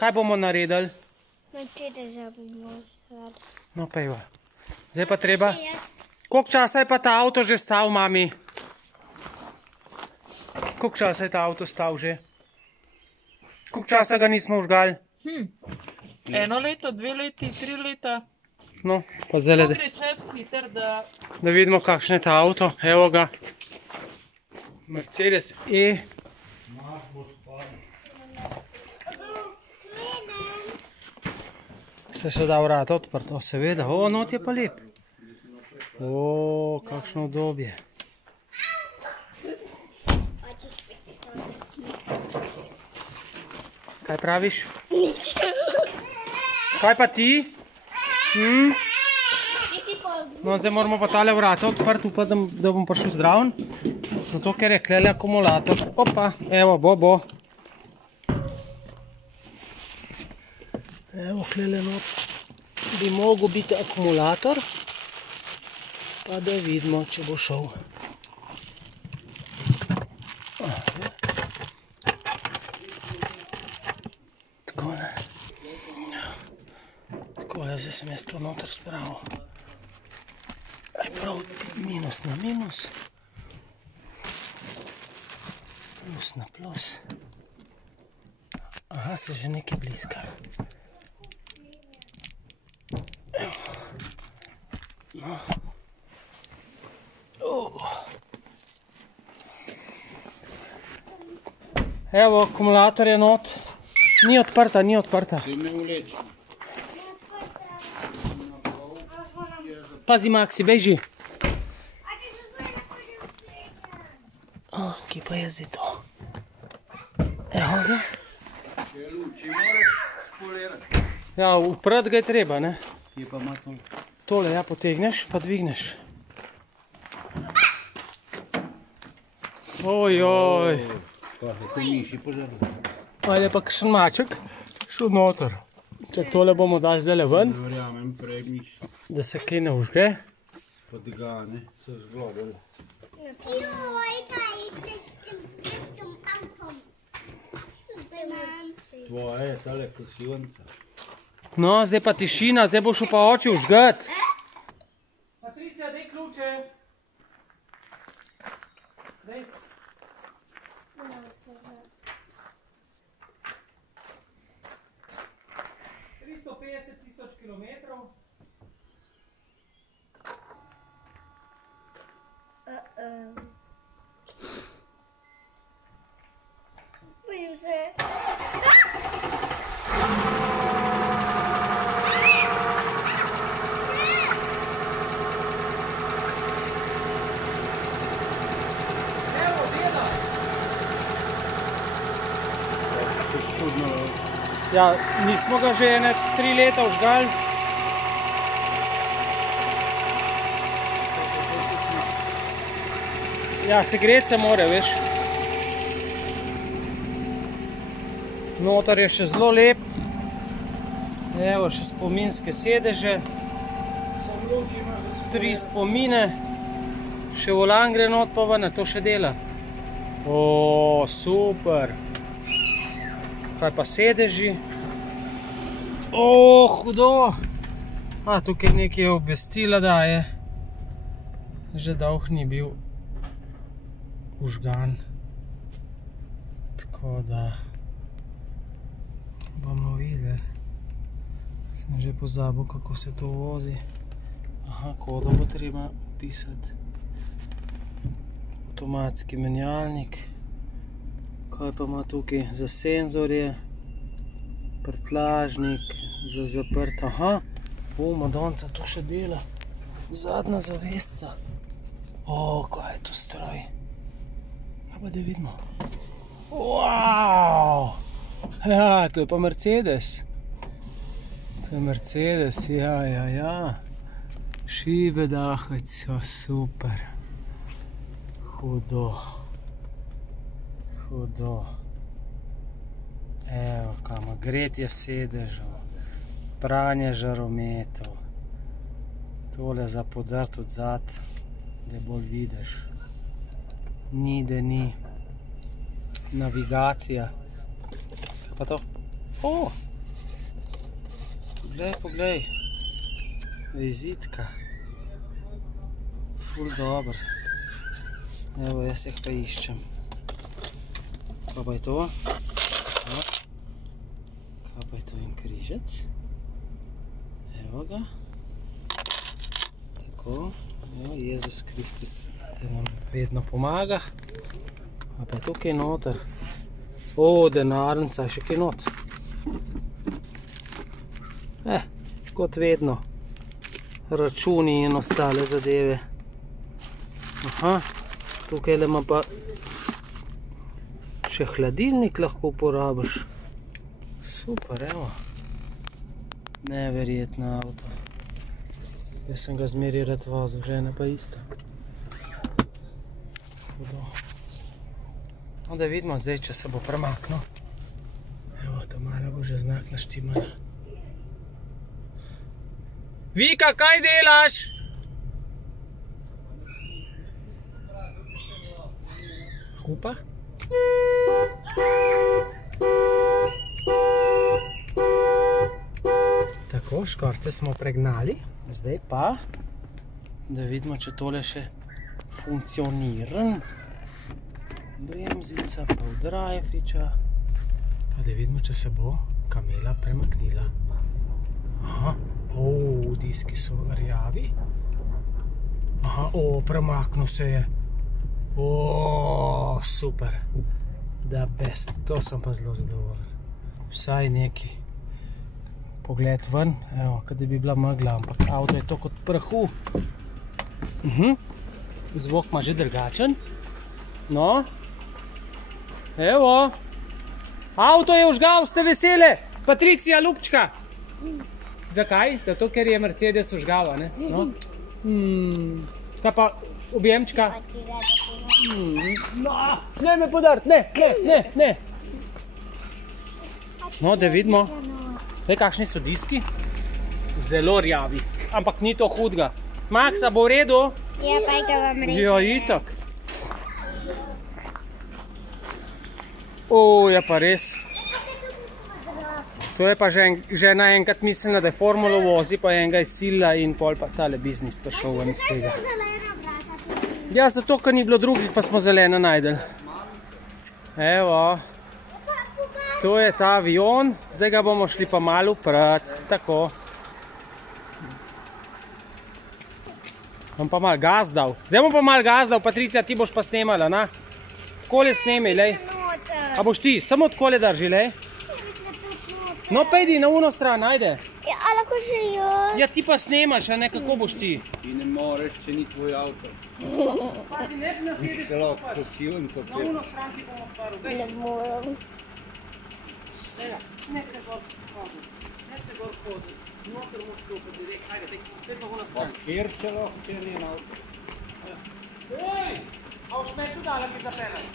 Kaj bomo naredili? Mercedesa bomo stvari. No, pejva. Zdaj pa treba... Koliko časa je pa ta avto že stal, mami? Koliko časa je ta avto stal že? Koliko časa ga nismo užgali? 1 leto, 2 leti, 3 leta. No, pa zdaj da vidimo, kakšen je ta avto. Evo ga. Mercedes E. Se da vrata odprto, seveda. O, not je pa lep. O, kakšno udobje. Kaj praviš? Kaj pa ti? No, zdaj moramo pa tale vrata odprti, upam, da bom prišel zdraven. Zato, ker je klele akumulator. Opa, evo, bo. Evo, klele not. Bi mogel biti akumulator. Pa da vidimo, če bo šel. Takole. Takole, zdaj sem jaz to noter spravil. Prav minus na minus. Plus na plus. Aha, se že nekaj bliska. No. Evo, akumulator je not. Ni odprta. Pazi, Maxi, beži. Kje pa je zdaj to? Evo ga. Ja, uprat ga je treba, ne? Kje pa ima to? Tole, ja, potegneš, pa dvigneš. Ojoj. Pa se te miši požarili. Ajde pa kakšen maček šel noter. Čak, tole bomo dali zdaj ven. Ne verjamem, prej miši. Da se kaj ne užge. Pa tega, ne, so zglobili. Joj, kaj ste s tem avtom? Tvoje je tale kosivanca. No, zdaj pa tišina, zdaj boš pa oči užgat. Patricija, daj ključe. Daj. 350.000 kilometrov. Bojim se. Evo, dela. Ja, nismo ga že 3 leta užgali. Ja, segret se more, veš. Notar je še zelo lep. Evo, še spominske sedeže. 3 spomine. Še volan gre not pa ven, to še dela. O, super. Kaj pa sedeži? O, hudo. Tukaj nekaj obvestila daje. Že dolg ni bil užgan. Tako da bomo videli. Sem že pozabil, kako se to vozi. Aha, kodo bo treba pisati. Avtomatski menjalnik. Kaj pa ima tukaj za senzorje? Prtlažnik za zaprt. Aha, madonca to še dela. Zadnja zavesca. O, kaj je to stroj. Pa da vidimo. Wow! Ja, to je pa Mercedes. To je Mercedes, ja. Šibe dahec, super. Hudo. Evo, kama, gretje sedežev, pranje žarometov. Tole za podrt od zad, da bolj vidiš. Ni, da ni. Navigacija. Kaj pa to? O, Poglej. Vizitka. Ful dober. Evo, jaz jih pa iščem. Kaj pa je to? Kaj pa je to, en križec? Evo ga. Tako. Evo, Jezus Kristus te nam vedno pomaga. A pa je tukaj noter. O, denarnica, še kaj not. Kot vedno. Računi in ostale zadeve. Aha, tukaj ima pa še hladilnik lahko uporabiš. Super, evo. Neverjetno avto. Jaz sem ga zmeri rad vozil, žena pa isto. Hudo. No, da vidimo zdaj, če se bo premaknil. Evo, to malo bo že znak naštiman. Vika, kaj delaš? Hupa? Tako, škorce smo pregnali. Zdaj pa, da vidimo, če tole še funkcionira. Bremzica, pa vdrajfiča. Pa da vidimo, če se bo kamela premaknila. Aha, diski so rjavi. Aha, premaknil se je. Super. The best. To sem pa zelo zadovoljen. Vsaj neki pogled ven. Evo, kada bi bila megla, ampak avto je to kot prahu. Zvok ima že drugačen. No. Evo. Avto je užgal, ste vesele? Patricija, Lupčka. Zakaj? Zato, ker je Mercedes užgala, ne? No. Kaj pa objemčka? No, ne me podart, ne. No, da vidimo. Zdaj, kakšni so diski? Zelo rjavi, ampak ni to hudga. Max, a bo v redu? Ja, pa je to vam reči. Ja, itak. Je pa res. To je pa žena enkrat mislila, da je formulo vozi, pa je enega izsilila in pol pa tale biznis prišel ven iz tega. Ja, zato, ker ni bilo drugih, pa smo zeleno najdeli. Evo. To je ta avion, zdaj ga bomo šli pa malo uprat, tako. Bom pa malo gazdal. Zdaj bom pa malo gazdal, Patricija, ti boš pa snemala, na? Takole snemi, lej. A boš ti, samo takole drži, lej. No, pejdi na uno stran, ajde. Ja, a lahko že jaz? Ja, ti pa snemaš, a ne, kako boš ti? Ti ne moreš, če ni tvoj avto. Pazi, ne bi nasedi Celo super. posilnico. Na uno stran ti bomo stvaril, daj. Ne moram. Ne te gor hodil. Noter moš stopiti, direkt, ajde, daj na uno Pa stran. kjer če lahko, če ni na avto. A boš me tu dala ti zapeljati?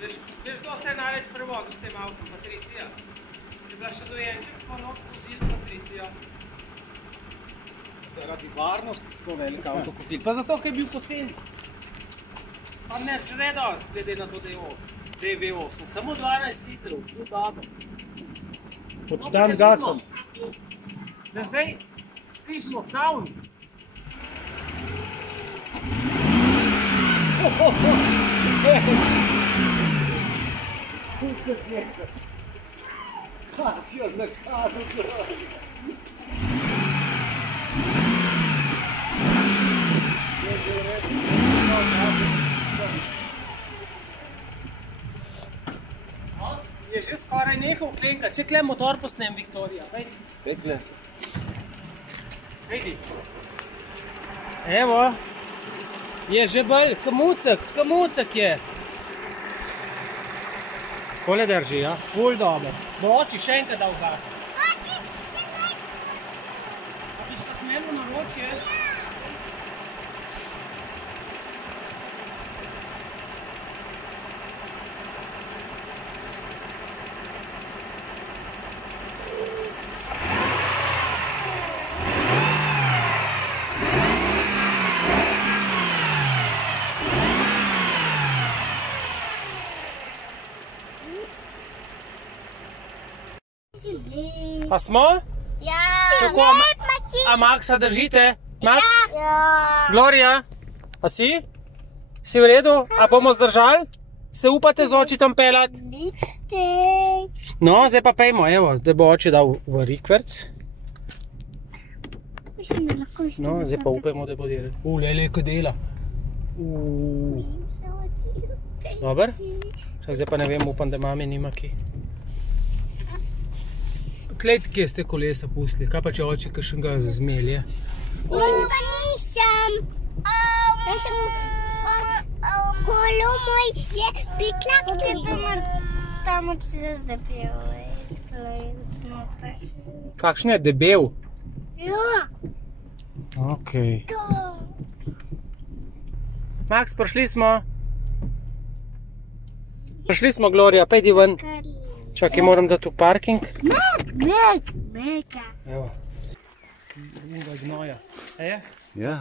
Veš, kdo se je največ prevozil s tem avtom, Patricija? Je bila še dojenček, smo not vozili, Patricija. Zaradi varnosti smo velik avto kupili, pa zato, ker je bil poceni. Pa ne žre dost, glede na to, da je V8. Samo 12 litrov, tu dobro. Počdam gasom. Da zdaj slišimo sound. Tukaj sjeka. Kaj si jo zakazal? Je že skoraj nehal klenkat. Če kle motor posnem, Viktorija. Pekle. Vidi. Evo. Je že bolj kamucek je. Kole drži, ja? Ful dobro. Bo oči še enkrat dal gas. A biš kot menu naroči, je? Pa smo? Ja. Kako, a Maxa držite? Max? Ja. Gloria? A si? Si v redu? A bomo zdržali? Se upate z očitom pelat? Lipstick. No, zdaj pa pejmo, evo, zdaj bo oči dal v rikverc. Mislim, da lahko iz No, zdaj pa upajmo, da bo delal. Lele, ko dela. Dobar? Čak, zdaj pa ne vem, upam, da mami nima ki. Klejt, kje ste kolesa pustili? Kaj pa če oči kakšnega zmelje? Jaz ga nisem. Jaz sem kolo moj je pitlak. Tam od se zapel. Kakšen je debel? Ja. Okej. Max, prišli smo. Prišli smo, Gloria, pejdi ven. Čakaj, moram dati v parking. Mega. Evo. Gnoja. Je? Ja.